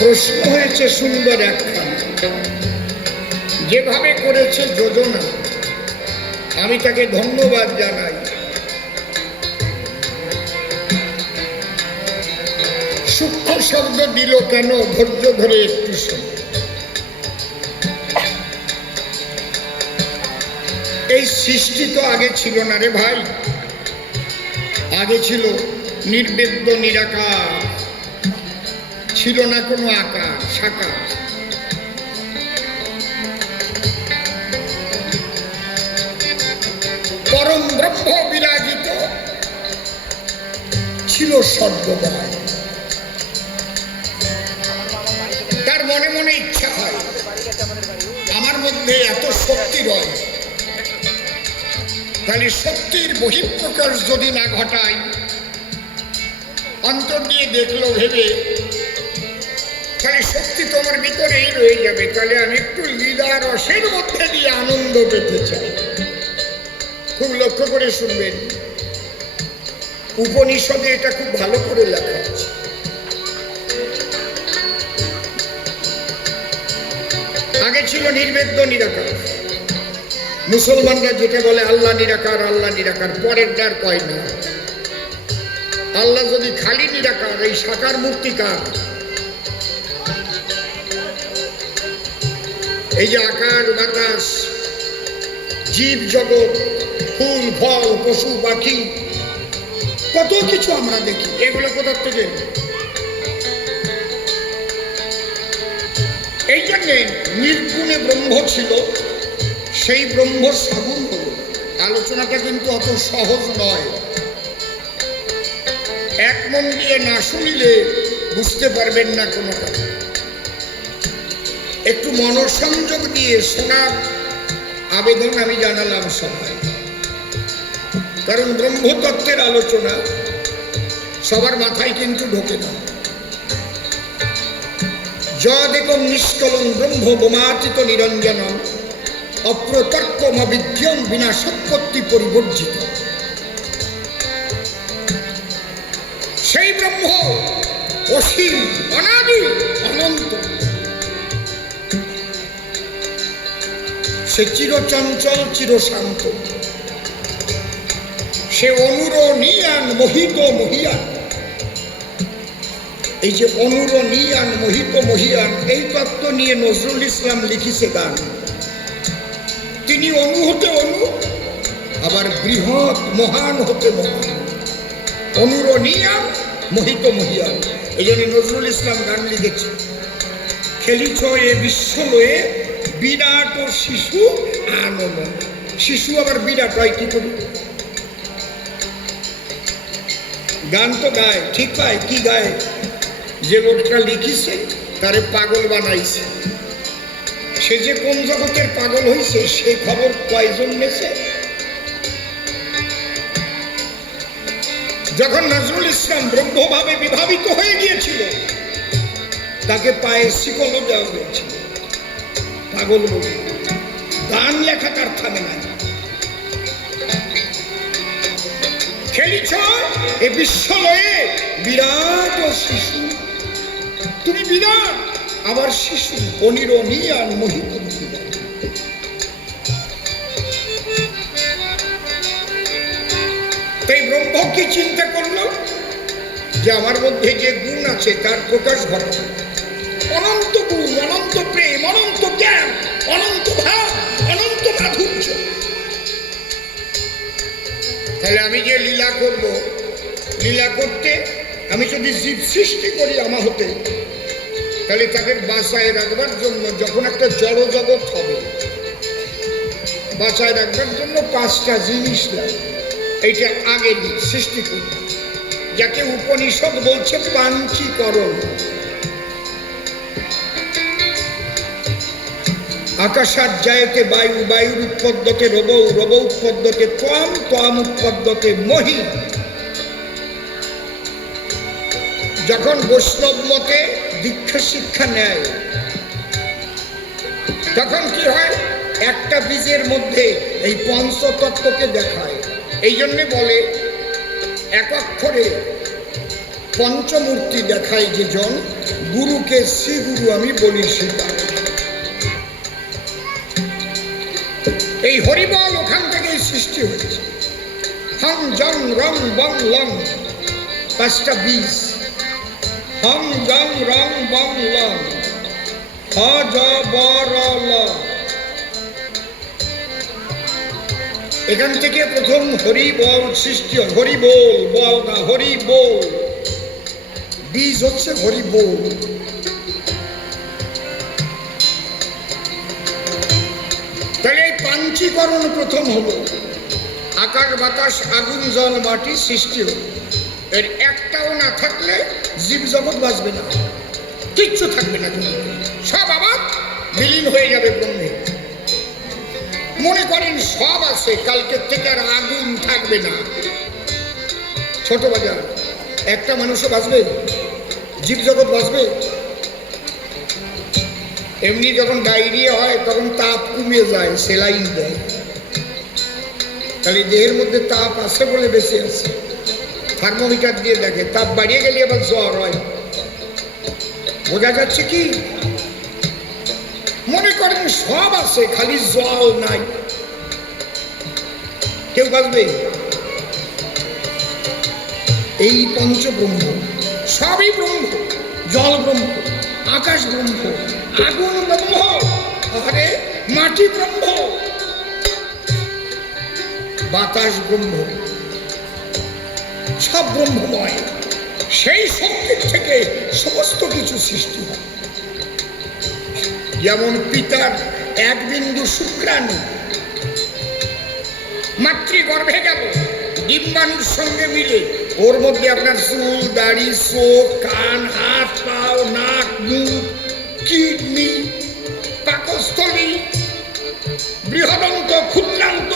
প্রশ্ন হয়েছে সুন্দর একখানা, যেভাবে করেছে যোজনা আমি তাকে ধন্যবাদ জানাই। সূক্ষ্ম শব্দ দিল কেন, ধৈর্য ধরে একটু শোনো। এই সৃষ্টি তো আগে ছিল না রে ভাই, আগে ছিল নির্বেদ্য নিরাকার, ছিল না কোনো আকার সাকার। পরম ব্রহ্ম বিরাজিত ছিল সর্বময়। তার মনে মনে ইচ্ছা হয় আমার মধ্যে এত শক্তি রয়, তাহলে শক্তির বহিঃপ্রকাশ যদি না ঘটায়, অন্তর দিয়ে দেখলো ভেবে, তাহলে শক্তি তোমার ভিতরেই রয়ে যাবে। তাহলে আমি একটু লীলা রসের মধ্যে দিয়ে আনন্দ পেতে চাই। খুব লক্ষ্য করে শুনবেন, উপনিষদে এটা খুব ভালো করে লেখা আছে। আগে ছিল নির্বেদ্য নিরাকার। মুসলমানরা যেটা বলে আল্লাহ নিরাকার, আল্লাহ নিরাকার, পরের ডার কয় না। আল্লাহ যদি খালি নিরাকার, এই সাকার মূর্তিকার, এই যে আকাশ বাতাস জীব জগৎ, ফুল ফল পশু পাখি, কত কিছু আমরা দেখি, এগুলো কোথার থেকে? এই জন্যে নির্গুণে ব্রহ্ম ছিল, সেই ব্রহ্ম সাগুণ হল। আলোচনাটা কিন্তু অত সহজ নয়, এক মন দিয়ে না শুনিলে বুঝতে পারবেন না কোনো কথা। একটু মনঃসংযোগ দিয়ে শোনার আবেদন আমি জানালাম সবাই, কারণ ব্রহ্মতত্ত্বের আলোচনা সবার মাথায় কিন্তু ঢোকে না। যদেকম নিষ্কলং ব্রহ্ম বোমাচিত নিরঞ্জনম অপ্রতর্কম অবিদ্যম বিনাশোৎপত্তি পরিবর্জিত। সেই ব্রহ্ম অসীম, অনাদি, অনন্ত। সে চিরচঞ্চল, চিরশান্ত। সে অনুরণীয়ান, মোহিত, মহিয়ান। এই যে অনুরণীয়ান, মোহিত, মহিয়ান, এই তত্ত্ব নিয়ে নজরুল ইসলাম লিখিছে গান। তিনি অনু হতে অনু, আবার বৃহৎ মহান হতে মহান। অনুরণীয়ান, মোহিত, মহিয়ান। এই জন্য নজরুল ইসলাম গান লিখেছে, খেলিছ এ বিশ্ব লয়ে বিরাট ও শিশু আনন্দ। শিশু আবার বিরাট হয় কি করি? গান তো গায়, ঠিক পায়, কি গায়? যে লোকটা লিখিছে তারে পাগল বানাইছে। সে যে কোন জগতের পাগল হয়েছে সে খবর কয়জন নেছে? যখন নজরুল ইসলাম ব্রহ্মভাবে বিভাবিত হয়ে গিয়েছিল, তাকে পায়ে শিকলও দেওয়া হয়েছিল পাগল বলে। গান লেখা তার থামে নাই। খেলিছ এ বিশ্ব লয়ে বিরাট ও শিশু। তুমি বিরাট, আবার শিশু, অনিরণীয়ান, মোহিত। তাই ব্রহ্ম কি চিন্তা করলো যে আমার মধ্যে যে গুণ আছে তার প্রকাশ ঘটে। অনন্ত গুণ, অনন্ত প্রেম, অনন্ত জ্ঞান, অনন্ত ভাব, অনন্ত মাধুর্য। তাহলে আমি যে লীলা করব, লীলা করতে আমি যদি জীব সৃষ্টি করি আমার হতে, তাহলে তাকে বাঁচায় রাখবার জন্য যখন একটা জড় জগৎ হবে, বাঁচায় রাখবার জন্য 5টা জিনিস লাগে। এইটা আগে সৃষ্টি করি, যাকে উপনিষদ বলছে পাঞ্চীকরণ। আকাশাত জায়তে বায়ু, বায়ুর উৎপদ্যতে রবৌ, রবৌ উৎপদ্যতে ত্বম, ত্বম উৎপদ্যতে মহি। যখন বৈষ্ণব মতে দীক্ষা শিক্ষা নেয়, তখন কি হয়? একটা বীজের মধ্যে এই পঞ্চতত্ত্বকে দেখায়। এই জন্যে বলে এক অক্ষরে পঞ্চমূর্তি দেখায় যে জন, গুরুকে শ্রী গুরু আমি বলি সেটা। এই হরিবল ওখান থেকেই সৃষ্টি হয়েছে। হং জং রং বং লং, পাঁচটা বীজ। হং জং রং বং লং, হ জ ব র ল। এখান থেকে প্রথম হরি বল সৃষ্টি হয়। হরি বল, বল না, হরি বল। বীজ হচ্ছে হরি বল। তাহলে এই পাঞ্চীকরণ প্রথম হলো। আকাশ বাতাস আগুন জল মাটি সৃষ্টি হলো। এর একটাও না থাকলে জীব জগৎ বাঁচবে না, কিচ্ছু থাকবে না, সব আবার বিলীন হয়ে যাবে ব্রহ্মে। মনে করেন সব আছে, কালকের থেকে আর আগুন থাকবে না। ছোট বাজার, একটা মানুষও বাঁচবে, জীব জগৎ বাঁচবে? এমনি যখন ডায়রিয়া হয় তখন তাপ কমে যায়, সেলাইন দেয়। তাহলে দেহের মধ্যে তাপ আছে বলে বেঁচে আছে। থার্মোমিটার দিয়ে দেখে, তাপ বাড়িয়ে গেলে আবার জ্বর হয়। বোঝা যাচ্ছে কি? মনে করেন সব আছে, খালি জল নাই, কেউ বাঁচবে? এই পঞ্চব্রহ্ম, সবই ব্রহ্ম। জল ব্রহ্ম, আকাশ ব্রহ্ম, আগুন ব্রহ্ম, আরে মাটি ব্রহ্ম, বাতাস ব্রহ্ম, সব ব্রহ্মময়। সেই শক্তির থেকে সমস্ত কিছু সৃষ্টি হয়। যেমন পিতার এক বিন্দু শুক্রাণু মাতৃগর্ভে গেল, ডিম্বাণুর সঙ্গে মিলে ওর মধ্যে আপনার চুল, দাড়ি, চোখ, কান, হাত, পাও, নাক, মুখ, কিডনি, পাকস্থলী, বৃহদন্ত, ক্ষুদ্রান্ত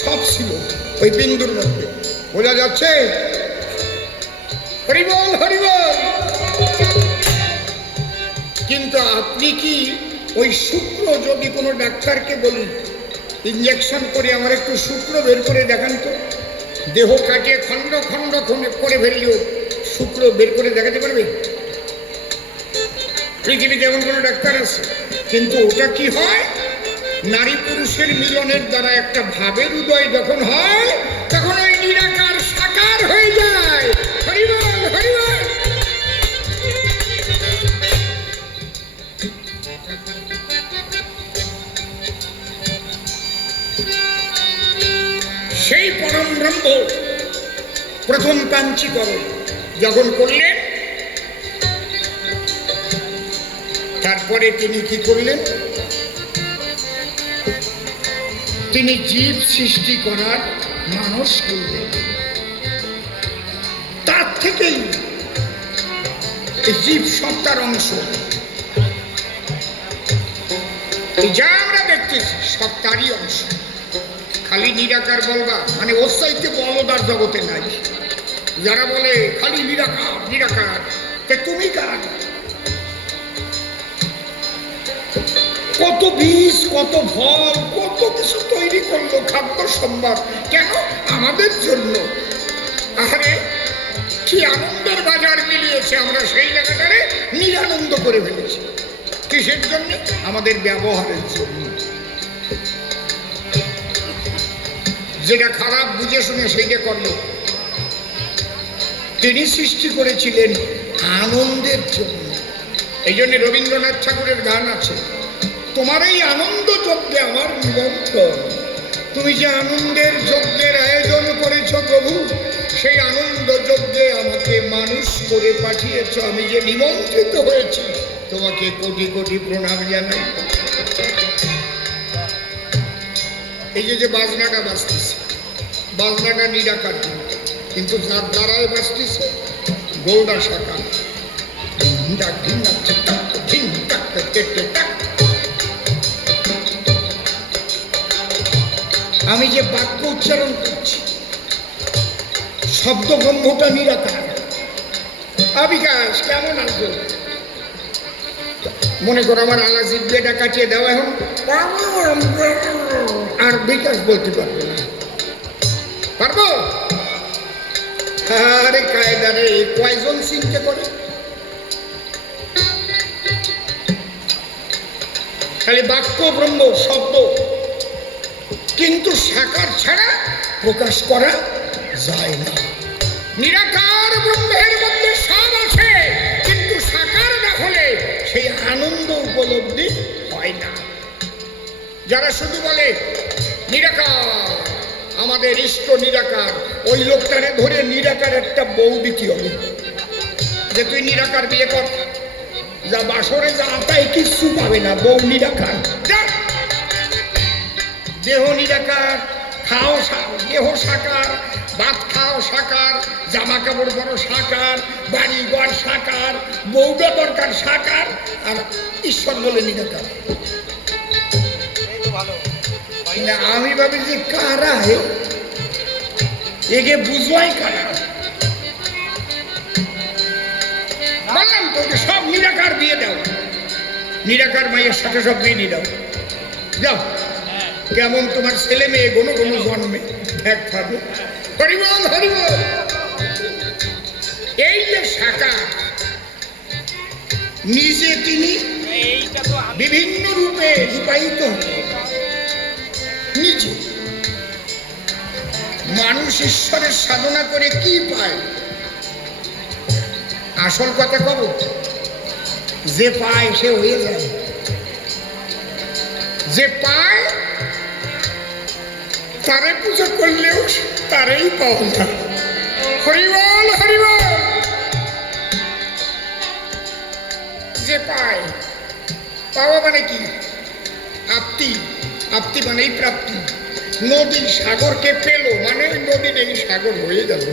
সব ছিল ওই বিন্দুর মধ্যে। বোঝা যাচ্ছে? হরিবল হরিবল। কিন্তু আপনি কি ওই শুক্র, যদি কোনো ডাক্তারকে বলি ইঞ্জেকশন করে আমার একটু শুক্র বের করে দেখান তো, দেহ কাটিয়ে খণ্ড খণ্ড করে ফেললেও শুক্র বের করে দেখাতে পারবে? পৃথিবীতে এমন কোনো ডাক্তার আছে? কিন্তু ওটা কি হয়, নারী পুরুষের মিলনের দ্বারা একটা ভাবের উদয় যখন হয়, তখন ওই নিরাকার সাকার হয়ে যায়। হরিবল হরিবল। সেই পরম ব্রহ্ম প্রথম পাঞ্চীকরণ যখন করলেন, তারপরে তিনি কি করলেন? তিনি জীব সৃষ্টি করার মানুষ করলেন। তার থেকেই জীব সত্তার অংশ। যা আমরা দেখতেছি সত্তারই অংশ। খালি নিরাকার বলবা মানে ওর চাইতে বলদার জগতে নাই। যারা বলে খালি নিরাকার নিরাকার, তুমি কার? কত বীজ, কত ফল, কত কিছু তৈরি করলো, খাদ্য সম্ভার, কেন? আমাদের জন্য। আরে কি আনন্দের বাজার মিলিয়েছে, আমরা সেই জায়গাটারে নিরানন্দ করে ফেলেছি। কিসের জন্য? আমাদের ব্যবহারের জন্য। যেটা খারাপ বুঝে শুনে সেইটা করলো। তিনি সৃষ্টি করেছিলেন আনন্দের জন্য। এই জন্য রবীন্দ্রনাথ ঠাকুরের গান আছে, তোমার এই আনন্দ যজ্ঞে আমার নিমন্ত্রণ। তুমি যে আনন্দের যজ্ঞের আয়োজন করেছ প্রভু, সেই আনন্দ যজ্ঞে আমাকে মানুষ করে পাঠিয়েছ। আমি যে নিমন্ত্রিত হয়েছি, তোমাকে কোটি কোটি প্রণাম জানাই। এই যে বাজনাটা বাজতেছে, বাজনাটা নিরাকার, কিন্তু যার দ্বারায় বাজতেছে গোলদা শাখা। আমি যে বাক্য উচ্চারণ করছি, শব্দ ব্রহ্মটা নিরাকার। আবিকাশ কেমন আসবে? মনে করো আমার আলা জিব্বেটা কাটিয়ে দেওয়া, এখন আর বিকাশ বলতে পারবো না। পারবো? আরে কায়দারে কয়জন চিনতে করে? খালি বাক্য ব্রহ্ম শব্দ, কিন্তু সাকার ছাড়া প্রকাশ করা যায় না। নিরাকার ব্রহ্মের মধ্যে সব আছে, কিন্তু সাকার না হলে সেই আনন্দ উপলব্ধি হয় না। যারা শুধু বলে নিরাকার, আমাদের ইষ্ট নিরাকার, ওই লোকটারে ধরে নিরাকার একটা বউ দিতে হবে, যে তুই নিরাকার বিয়ে কর, যা বাসরে যা তাই কিচ্ছু পাবে না, বউ নিরাকার। দেহ নিরাকার, খাও দেহ সাকার, ভাত খাও সাকার, জামা কাপড় পরো সাকার, বাড়ি ঘর সাকার, বউটা দরকার সাকার, আর ঈশ্বর বলে নিরাকার। আমি ভাবি যে কারা একে বুঝবাই কারা? বললাম তোকে সব নিরাকার দিয়ে দাও, নিরাকার মায়ের সাথে সব দিয়ে দাও, যাও। কেমন তোমার ছেলে মেয়ে কোনো কোনো জন্মে এক থাকবে। হরিবল হরিবল। এই যে সাকার, নিজে তিনি বিভিন্ন রূপে রূপায়িত নিজে। মানুষ ঈশ্বরের সাধনা করে কি পায়? আসল কথা কব, যে পায় সে হয়ে যায়, যে পায় তারে পূজা করলেও তারেই পাওয়া যায়। হরিবল হরিবল। যে পায়, পাওয়া মানে কি? আপ্তি, আপ্তি মানেই প্রাপ্তি। নদী সাগরকে পেল মানে নদী নেই, সাগর হয়ে গেল।